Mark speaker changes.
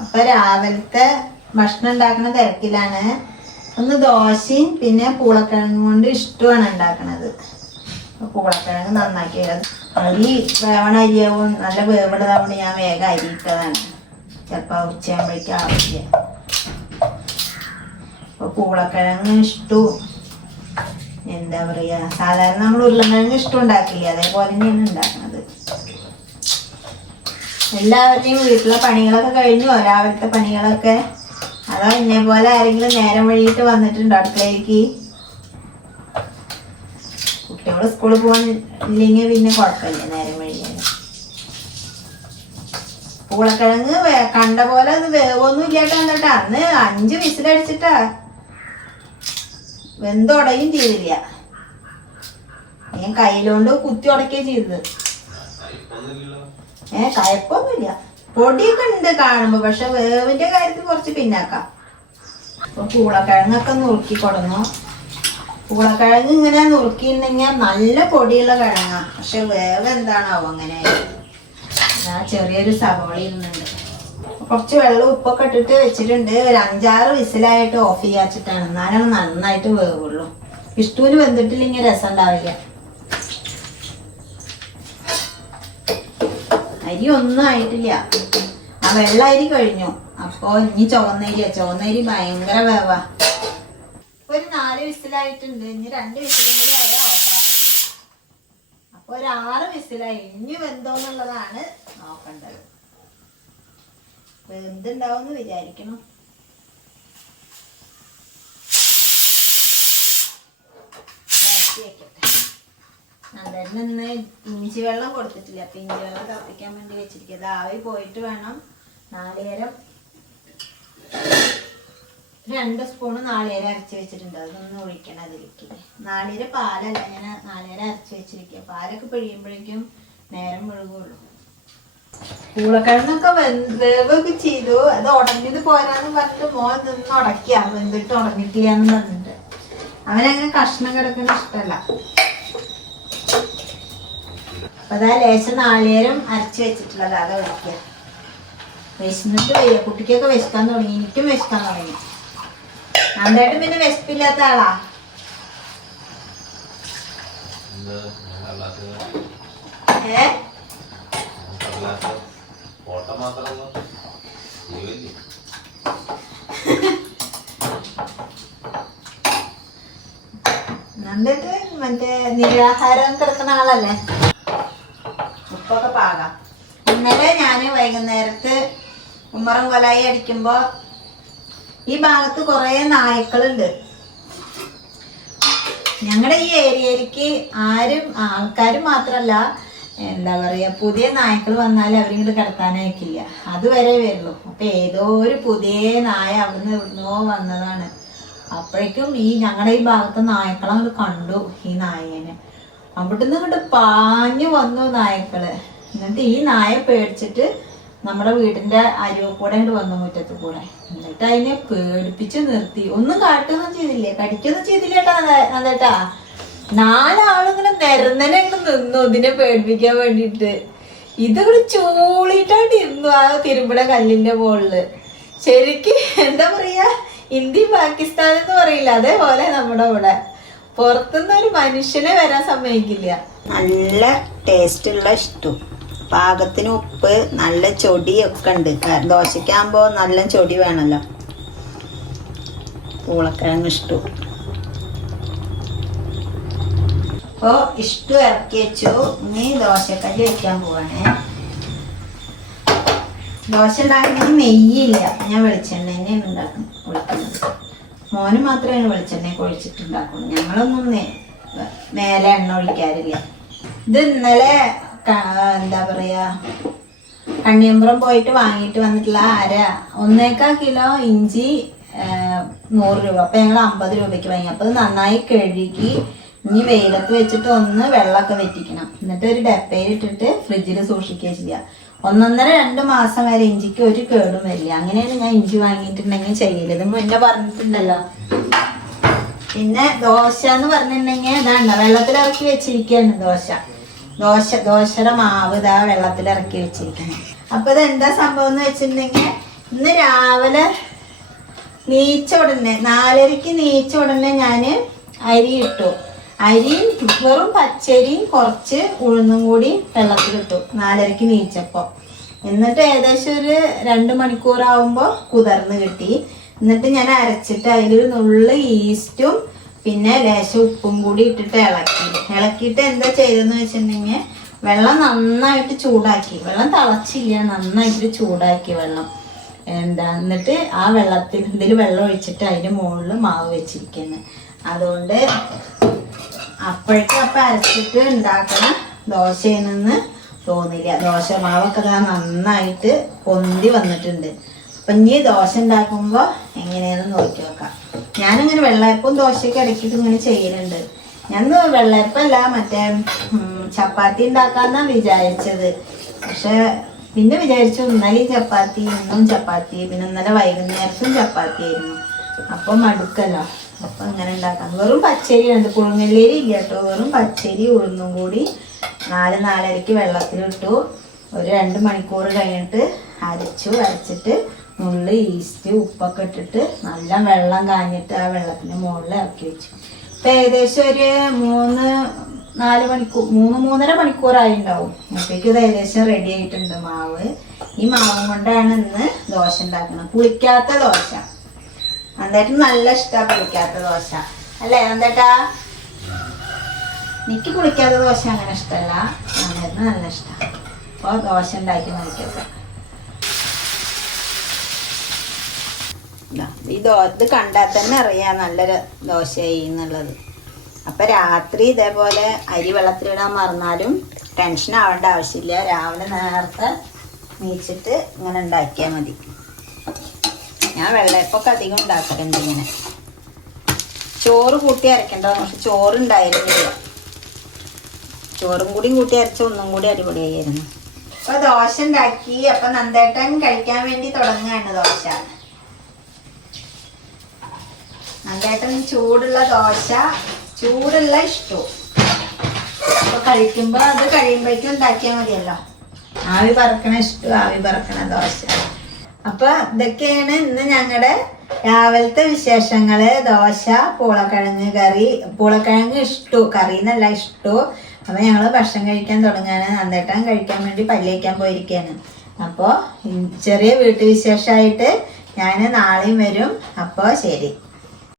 Speaker 1: അപ്പൊ രാവിലത്തെ ഭക്ഷണം ഉണ്ടാക്കുന്ന തിരക്കിലാണ്. ഒന്ന് ദോശയും പിന്നെ പൂളക്കിഴങ്ങ് കൊണ്ട് ഇഷ്ടമാണ് ഉണ്ടാക്കണത്. പൂളക്കിഴങ്ങ് നന്നാക്കി അരി വേവണ അരിയാവും. നല്ല വേവിടതാവുകൊണ്ട് ഞാൻ വേഗം അരിയിട്ടതാണ്. ഇട്ടതാണ് ചിലപ്പോൾ ഉച്ചയാകുമ്പോഴേക്കും അപ്പൊ പൂളക്കിഴങ്ങ് ഇഷ്ടവും. എന്താ പറയാ? സാധാരണ നമ്മൾ ഉരുളക്കിഴങ്ങ് ഇഷ്ടം ഉണ്ടാക്കില്ലേ? അതേപോലെ തന്നെയാണ് ഉണ്ടാക്കുന്നത് എല്ലാവരുടെയും വീട്ടിലെ പണികളൊക്കെ കഴിഞ്ഞു. രാവിലത്തെ പണികളൊക്കെ. അതോ എന്നെ പോലെ ആരെങ്കിലും നേരം വഴിയിട്ട് വന്നിട്ടുണ്ടോ അടുക്കളയിലേക്ക്? കുട്ടികൾ സ്കൂളിൽ പോകാൻ ഇല്ലെങ്കിൽ പിന്നെ കുഴപ്പമില്ല നേരം വഴി പൂളക്കിഴങ്ങ് കണ്ട പോലെ അത് വേവൊന്നും ഇല്ലാട്ടോ എന്നിട്ട് അന്ന് അഞ്ച് വിസിലടിച്ചിട്ടാ. വെന്തുടയും ചെയ്തില്ല. ഞാൻ കയ്യിലോണ്ട് കുത്തി ഉടക്കുകയും ചെയ്തത്. ഏ കയപ്പൊന്നുമില്ല. പൊടിയൊക്കെ ഉണ്ട് കാണുമ്പോ പക്ഷെ വേവിന്റെ കാര്യത്തിൽ കുറച്ച് പിന്നാക്കാം. അപ്പൊ പൂളക്കിഴങ്ങൊക്കെ നുറുക്കി കൊടുന്നു. പൂളക്കിഴങ്ങ് ഇങ്ങനെ നുറുക്കിയിട്ടുണ്ടെങ്കിൽ നല്ല പൊടിയുള്ള കിഴങ്ങാ. പക്ഷെ വേവ് എന്താണാവോ അങ്ങനെ. ആ ചെറിയൊരു സവോള ഇരുന്നുണ്ട് കുറച്ച് വെള്ളം ഉപ്പൊക്കെ ഇട്ടിട്ട് വെച്ചിട്ടുണ്ട്. ഒരു അഞ്ചാറ് വിസിലായിട്ട് ഓഫ് ചെയ്യാച്ചിട്ടാണ്. എന്നാലാണ് നന്നായിട്ട് വേവുള്ളൂ. ഇഷ്ടൂന് വെന്തിട്ടില്ലെങ്കിൽ രസം ഉണ്ടാവില്ല. അരി ഒന്നും ആയിട്ടില്ല ആ വെള്ള അരി കഴിഞ്ഞു. അപ്പോ ഇനി ചുവന്നരിയ. ചുവന്നരി ഭയങ്കര വേവാ. ഒരു നാല് വിസിലായിട്ടുണ്ട്. ഇനി രണ്ട് വിസിലും കൂടി ആയാൽ അപ്പൊ ഒരു ആറ് വിസിലായി. ഇനി വെന്തോന്നുള്ളതാണ് നോക്കേണ്ടത്. വെന്തുണ്ടാവും എന്ന് വിചാരിക്കണം ഇറക്കി വെക്കട്ടെ അതന്നെ ഇന്ന് ഇഞ്ചി വെള്ളം കൊടുത്തിട്ടില്ല. അപ്പൊ ഇഞ്ചി വെള്ളം തിളപ്പിക്കാൻ വേണ്ടി വെച്ചിരിക്കുക അത് ആവി പോയിട്ട് വേണം നാളികേരം രണ്ട് സ്പൂണ് നാളികേരം അരച്ച് വെച്ചിട്ടുണ്ട്. അതൊന്ന് ഒഴിക്കണം അതിലേക്ക്. നാളികേര പാലല്ല. ഞാൻ നാളികേരം അരച്ച് വെച്ചിരിക്കുക പാലൊക്കെ പിഴിയുമ്പോഴേക്കും നേരം മുഴുകുള്ളൂ കൂളക്കിഴങ്ങൊക്കെ വെന്തൊക്കെ ചെയ്തു. അത് ഉടഞ്ഞത് പോരാന്ന് പറഞ്ഞിട്ട് മോൻ നിന്ന് ഉടക്കിയ. വെന്തിട്ട് ഉടഞ്ഞിട്ടില്ല എന്ന് പറഞ്ഞിട്ട്. അവനങ്ങനെ കഷ്ണം കിടക്കുന്ന ഇഷ്ടമല്ല അപ്പൊ അതാ ലേശം നാളികേരം അരച്ച് വെച്ചിട്ടുള്ളത്. അതാ ഒഴിക്കുക വിശന്നിട്ട് വയ്യ. കുട്ടിക്കൊക്കെ വിശക്കാൻ തുടങ്ങി. എനിക്കും വിശക്കാൻ തുടങ്ങി. നന്നായിട്ട് പിന്നെ വിശപ്പില്ലാത്ത ആളാ. ഏ? മറ്റേ നിരാഹാരം കിടക്കുന്ന ആളല്ലേ? ഉപ്പൊക്കെ പാകാം. ഇന്നലെ ഞാൻ വൈകുന്നേരത്ത് ഉമ്മറം കൊലായി അടിക്കുമ്പോ ഈ ഭാഗത്ത് കുറേ നായ്ക്കളുണ്ട്. ഞങ്ങളുടെ ഈ ഏരിയയിലേക്ക് ആരും ആൾക്കാർ മാത്രമല്ല എന്താ പറയാ പുതിയ നായ്ക്കൾ വന്നാൽ അവരിങ്ങോട്ട് കിടത്താനയക്കില്ല അതുവരെ വരുള്ളൂ അപ്പൊ ഏതോ ഒരു പുതിയ നായ അവിടുന്ന് ഇവിടുന്നോ വന്നതാണ്. അപ്പോഴേക്കും ഈ ഞങ്ങളുടെ ഈ ഭാഗത്ത് നായ്ക്കളെ കണ്ടു ഈ നായേനെ. അവിടുന്ന് ഇങ്ങോട്ട് പാഞ്ഞു വന്നു നായക്കൾ. എന്നിട്ട് ഈ നായ പേടിച്ചിട്ട് നമ്മുടെ വീടിന്റെ അരുവ ഇങ്ങോട്ട് വന്നു മുറ്റത്ത് കൂടെ. എന്നിട്ട് അതിനെ പേടിപ്പിച്ച് നിർത്തി. ഒന്നും കാട്ടുകയൊന്നും ചെയ്തില്ലേ? കടിക്കൊന്നും ചെയ്തില്ലേട്ടാ അതേട്ടാ നാലാളിങ്ങനെ നിരന്നനെ നിന്നു ഇതിനെ പേടിപ്പിക്കാൻ വേണ്ടിട്ട് ഇതിവിടെ ചൂളിട്ടായിട്ട് ഇരുന്നു ആ തിരുമ്പട കല്ലിന്റെ മുകളിൽ. ശരിക്കും എന്താ പറയാ? ഇന്ത്യ പാകിസ്ഥാൻ എന്ന് പറയില്ല? അതേപോലെ നമ്മുടെ ഇവിടെ. പുറത്തുനിന്ന് ഒരു മനുഷ്യനെ വരാൻ സമ്മതിക്കില്ല. നല്ല ടേസ്റ്റ് ഉള്ള ഇഷ്ടം. പാകത്തിന് ഉപ്പ് നല്ല ചൊടിയൊക്കെ ഉണ്ട്. ദോശയ്ക്കാകുമ്പോൾ നല്ല ചൊടി വേണമല്ലോ പൂളക്കിഴങ്ങ് ഇഷ്ടം. അപ്പോൾ ഇഷ്ടം ഇറക്കി വെച്ചു. ഇനി ദോശക്കല്ല് വെക്കാൻ പോവാണേ. ദോശ ഉണ്ടാക്കുന്നതിന് നെയ്യില്ല ഞാൻ വെളിച്ചെണ്ണ തന്നെയാണ് ഉണ്ടാക്കുന്നത്. മോന് മാത്രമേ വെളിച്ചെണ്ണ ഒഴിച്ചിട്ടുണ്ടാക്കുള്ളൂ ഞങ്ങളൊന്നും മേലെ എണ്ണ ഒഴിക്കാറില്ല. ഇത് ഇന്നലെ എന്താ പറയാ കണ്ണിയമ്പുറം പോയിട്ട് വാങ്ങിയിട്ട് വന്നിട്ടുള്ള അര ഒന്നേക്കാ കിലോ ഇഞ്ചി നൂറ് രൂപ. അപ്പൊ ഞങ്ങൾ അമ്പത് രൂപയ്ക്ക് വാങ്ങി. അപ്പൊ നന്നായി കഴുകി ഇനി വെയിലത്ത് വെച്ചിട്ട് ഒന്ന് വെള്ളമൊക്കെ വെറ്റിക്കണം. എന്നിട്ട് ഒരു ഡപ്പയിൽ ഇട്ടിട്ട് ഫ്രിഡ്ജിൽ സൂക്ഷിക്കുക ചെയ്യുക ഒന്നൊന്നര രണ്ട് മാസം വരെ ഇഞ്ചിക്ക് ഒരു കേടും വരില്ല. അങ്ങനെയാണ് ഞാൻ ഇഞ്ചി വാങ്ങിയിട്ടുണ്ടെങ്കിൽ ചെയ്യൽ. ഇത് മുന്നേ പറഞ്ഞിട്ടുണ്ടല്ലോ. പിന്നെ ദോശ എന്ന് പറഞ്ഞിട്ടുണ്ടെങ്കിൽ ഇതാണ്ട വെള്ളത്തിലിറക്കി വെച്ചിരിക്കുകയാണ് ദോശ. ദോശ ദോശയുടെ മാവ് ഇതാ വെള്ളത്തിലിറക്കി വെച്ചിരിക്കണം അപ്പൊ ഇത് എന്താ സംഭവം എന്ന് വെച്ചിട്ടുണ്ടെങ്കിൽ ഇന്ന് രാവിലെ നീച്ച ഉടനെ നാലരയ്ക്ക് നീച്ച ഉടനെ ഞാൻ അരി ഇട്ടു. അരിയും വെറും പച്ചരിയും കുറച്ച് ഉഴുന്നും കൂടി വെള്ളത്തിലിട്ടു. നാലരയ്ക്ക് നീച്ചപ്പോൾ എന്നിട്ട് ഏകദേശം ഒരു രണ്ട് മണിക്കൂറാവുമ്പോൾ കുതിർന്ന് കിട്ടി. എന്നിട്ട് ഞാൻ അരച്ചിട്ട് അതിലൊരു നുള്ള് ഈസ്റ്റും പിന്നെ ലേശം ഉപ്പും കൂടി ഇട്ടിട്ട് ഇളക്കി. ഇളക്കിയിട്ട് എന്താ ചെയ്തെന്ന് വെച്ചിട്ടുണ്ടെങ്കിൽ വെള്ളം നന്നായിട്ട് ചൂടാക്കി. വെള്ളം തിളച്ചില്ല നന്നായിട്ട് ചൂടാക്കി വെള്ളം. എന്താ എന്നിട്ട് ആ വെള്ളത്തിൽ ഇതിൽ വെള്ളം ഒഴിച്ചിട്ട് അതിന്റെ മുകളിൽ മാവ് വെച്ചിരിക്കുന്നത് അതുകൊണ്ട് അപ്പോഴേക്കും അപ്പം അരച്ചിട്ട് ഉണ്ടാക്കണ നിന്ന് തോന്നില്ല. ദോശ മാവൊക്കെ ഇതാ നന്നായിട്ട് പൊന്തി വന്നിട്ടുണ്ട്. അപ്പം ഇനി ദോശ ഉണ്ടാക്കുമ്പോൾ എങ്ങനെയാണെന്ന് നോക്കി നോക്കാം. ഞാനിങ്ങനെ വെള്ളയപ്പം ദോശയൊക്കെ ഇടയ്ക്കിട്ട് ഇങ്ങനെ ചെയ്യലുണ്ട്. ഞാൻ വെള്ളയപ്പല്ല മറ്റേ ചപ്പാത്തി ഉണ്ടാക്കാന്നാ വിചാരിച്ചത്. പക്ഷെ പിന്നെ വിചാരിച്ചു ഇന്നലെയും ചപ്പാത്തി ഇന്നും ചപ്പാത്തി പിന്നെ ഇന്നലെ വൈകുന്നേരത്തും ചപ്പാത്തി ആയിരുന്നു അപ്പം മടുക്കല്ലോ. അപ്പം അങ്ങനെ ഉണ്ടാക്കാം. വെറും പച്ചരിയാണ് പുഴുങ്ങല്ലേരി ഇല്ല കേട്ടോ. വെറും പച്ചരി ഉഴുന്നും കൂടി നാല് നാലരയ്ക്ക് വെള്ളത്തിലിട്ടു ഒരു രണ്ട് മണിക്കൂർ കഴിഞ്ഞിട്ട് അരച്ചു അരച്ചിട്ട് നുള്ളി ഈസ്റ്റ് ഉപ്പൊക്കെ ഇട്ടിട്ട് നല്ല വെള്ളം കാഞ്ഞിട്ട് ആ വെള്ളത്തിന് മുകളിൽ ഇറക്കി വെച്ചു. ഇപ്പം ഏകദേശം ഒരു മൂന്ന് നാല് മണിക്കൂർ മൂന്ന് മൂന്നര മണിക്കൂറായി ഉണ്ടാവും അപ്പോഴേക്കും ഇത് ഏകദേശം റെഡി ആയിട്ടുണ്ട് മാവ്. ഈ മാവും കൊണ്ടാണ് ഇന്ന് ദോശ ഉണ്ടാക്കുന്നത്. പുളിക്കാത്ത ദോശ. അന്തേട്ടൻ നല്ല ഇഷ്ടമാണ് പുളിക്കാത്ത ദോശ. അല്ലേ എന്തേട്ടാ എനിക്ക് കുളിക്കാത്ത ദോശ അങ്ങനെ ഇഷ്ടമല്ല അന്നേരം നല്ല ഇഷ്ടമാണ് അപ്പോൾ ദോശ ഉണ്ടാക്കി നോക്കിയൊക്കെ. ഈ ദോ ഇത് കണ്ടാൽ തന്നെ അറിയാം നല്ലൊരു ദോശയായി എന്നുള്ളത്. അപ്പം രാത്രി ഇതേപോലെ അരി വെള്ളത്തിലിടാൻ മറന്നാലും ടെൻഷൻ ആവേണ്ട ആവശ്യമില്ല. രാവിലെ നേരത്തെ നീച്ചിട്ട് ഇങ്ങനെ ഉണ്ടാക്കിയാൽ മതി. ഞാൻ വെള്ളയപ്പൊക്കെ അധികം ഉണ്ടാക്കലുണ്ട് ഇങ്ങനെ. ചോറ് കൂട്ടി അരക്കേണ്ടതാണ് പക്ഷെ ചോറ് ഉണ്ടായിരുന്നില്ല ചോറും കൂടി കൂട്ടി അരച്ച ഒന്നും കൂടി അടിപൊളിയായിരുന്നു. അപ്പൊ ദോശ ഉണ്ടാക്കി അപ്പൊ നന്ദേട്ടൻ കഴിക്കാൻ വേണ്ടി തുടങ്ങുകയാണ് ദോശ. നന്ദേട്ടൻ ചൂടുള്ള ദോശ ചൂടുള്ള ഇഷ്ടവും അപ്പൊ കഴിക്കുമ്പോ അത് കഴിയുമ്പോഴേക്കും ഉണ്ടാക്കിയാൽ മതിയല്ലോ. ആവി പറക്കണ ഇഷ്ടം ആവി പറക്കണ ദോശ. അപ്പൊ ഇതൊക്കെയാണ് ഇന്ന് ഞങ്ങളുടെ രാവിലത്തെ വിശേഷങ്ങൾ. ദോശ പൂളക്കിഴങ്ങ് കറി. പൂളക്കിഴങ്ങ് ഇഷ്ടു. കറി എന്നല്ല ഇഷ്ടു. അപ്പൊ ഞങ്ങൾ ഭക്ഷണം കഴിക്കാൻ തുടങ്ങാണ്. നന്നേട്ടം കഴിക്കാൻ വേണ്ടി പല്ലിക്കാൻ പോയിരിക്കാണ് അപ്പോൾ ചെറിയ വീട്ടുവിശേഷമായിട്ട് ഞാൻ നാളെയും വരും. അപ്പോൾ ശരി.